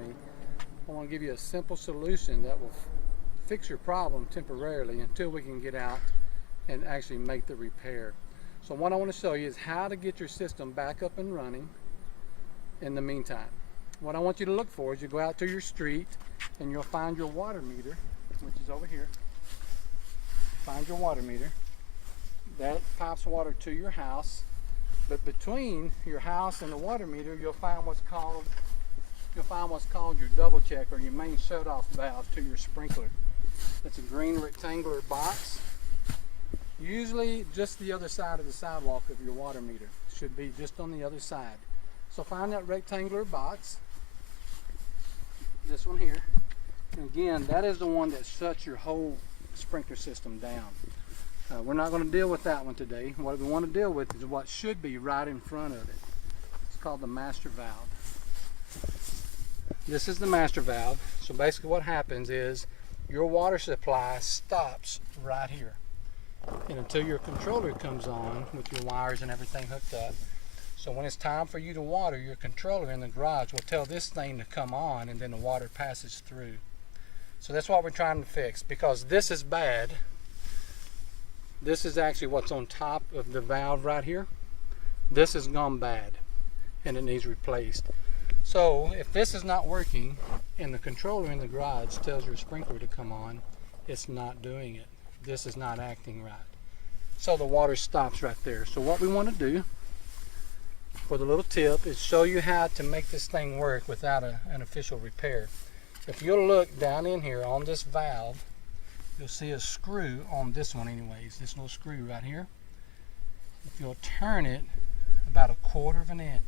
I want to give you a simple solution that will fix your problem temporarily until we can get out and actually make the repair. So what I want to show you is how to get your system back up and running in the meantime. What I want you to look for is you go out to your street and you'll find your water meter, which is over here. Find your water meter. That pipes water to your house, but between your house and the water meter you'll find what's called your double check, or your main shut-off valve to your sprinkler. It's a green rectangular box, usually just the other side of the sidewalk of your water meter. It should be just on the other side. So find that rectangular box, this one here, and again that is the one that shuts your whole sprinkler system down. We're not going to deal with that one today. What we want to deal with is what should be right in front of it. It's called the master valve. This is the master valve. So basically what happens is your water supply stops right here. And until your controller comes on with your wires and everything hooked up. So when it's time for you to water, your controller in the garage will tell this thing to come on, and then the water passes through. So that's what we're trying to fix, because this is bad. This is actually what's on top of the valve right here. This has gone bad and it needs replaced. So if this is not working and the controller in the garage tells your sprinkler to come on, it's not doing it. This is not acting right. So the water stops right there. So what we want to do for the little tip is show you how to make this thing work without an official repair. If you'll look down in here on this valve, you'll see a screw on this one anyways, this little screw right here. If you'll turn it about a quarter around,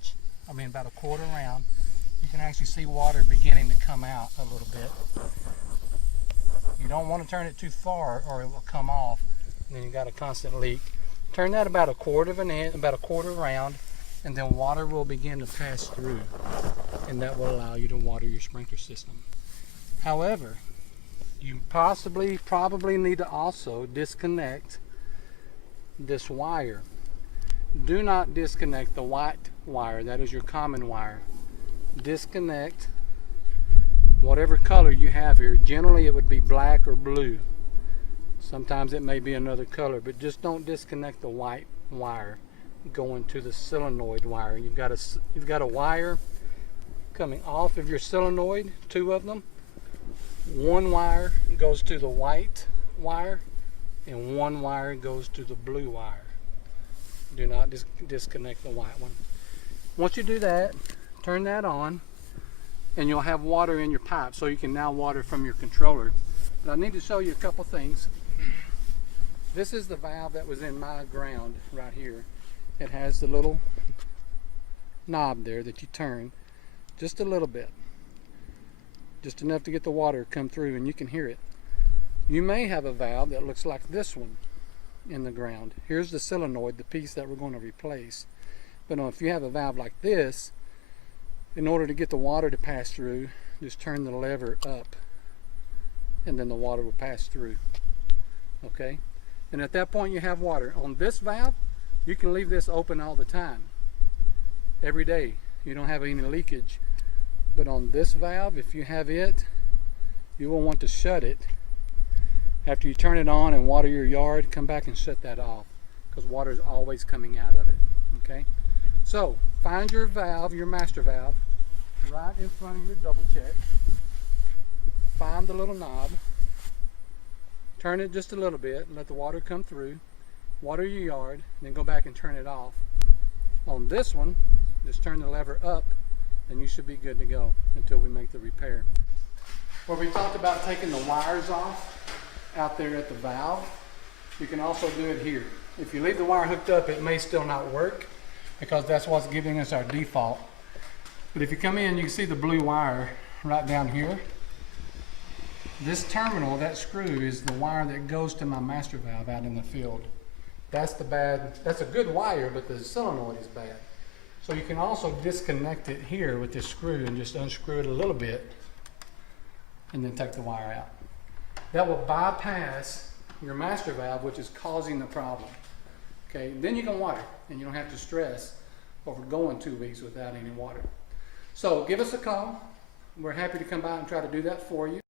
you can actually see water beginning to come out a little bit. You don't want to turn it too far or it will come off, and then you got a constant leak. Turn that about a quarter around, and then water will begin to pass through, and that will allow you to water your sprinkler system. However, you probably need to also disconnect this wire. Do not disconnect the white wire, that is your common wire. Disconnect whatever color you have here. Generally it would be black or blue. Sometimes it may be another color, but just don't disconnect the white wire going to the solenoid wire. You've got a wire coming off of your solenoid, two of them. One wire goes to the white wire and one wire goes to the blue wire. Do not disconnect the white one. Once you do that, turn that on and you'll have water in your pipe, so you can now water from your controller. But I need to show you a couple things. This is the valve that was in my ground right here. It has the little knob there that you turn just a little bit. Just enough to get the water come through, and you can hear it. You may have a valve that looks like this one in the ground. Here's the solenoid, the piece that we're going to replace. But if you have a valve like this, in order to get the water to pass through, just turn the lever up and then the water will pass through. Okay? And at that point you have water. On this valve, you can leave this open all the time, every day. You don't have any leakage. But on this valve, if you have it, you will want to shut it. After you turn it on and water your yard, come back and shut that off, because water is always coming out of it. Okay? So find your valve, your master valve, right in front of your double check. Find the little knob. Turn it just a little bit and let the water come through. Water your yard, and then go back and turn it off. On this one, just turn the lever up and you should be good to go until we make the repair. Where we talked about taking the wires off out there at the valve, you can also do it here. If you leave the wire hooked up, it may still not work, because that's what's giving us our default. But if you come in, you can see the blue wire right down here. This terminal, that screw, is the wire that goes to my master valve out in the field. That's a good wire, but the solenoid is bad. So you can also disconnect it here with this screw and just unscrew it a little bit and then take the wire out. That will bypass your master valve, which is causing the problem. Okay, then you can water and you don't have to stress over going 2 weeks without any water. So give us a call. we're happy to come by and try to do that for you.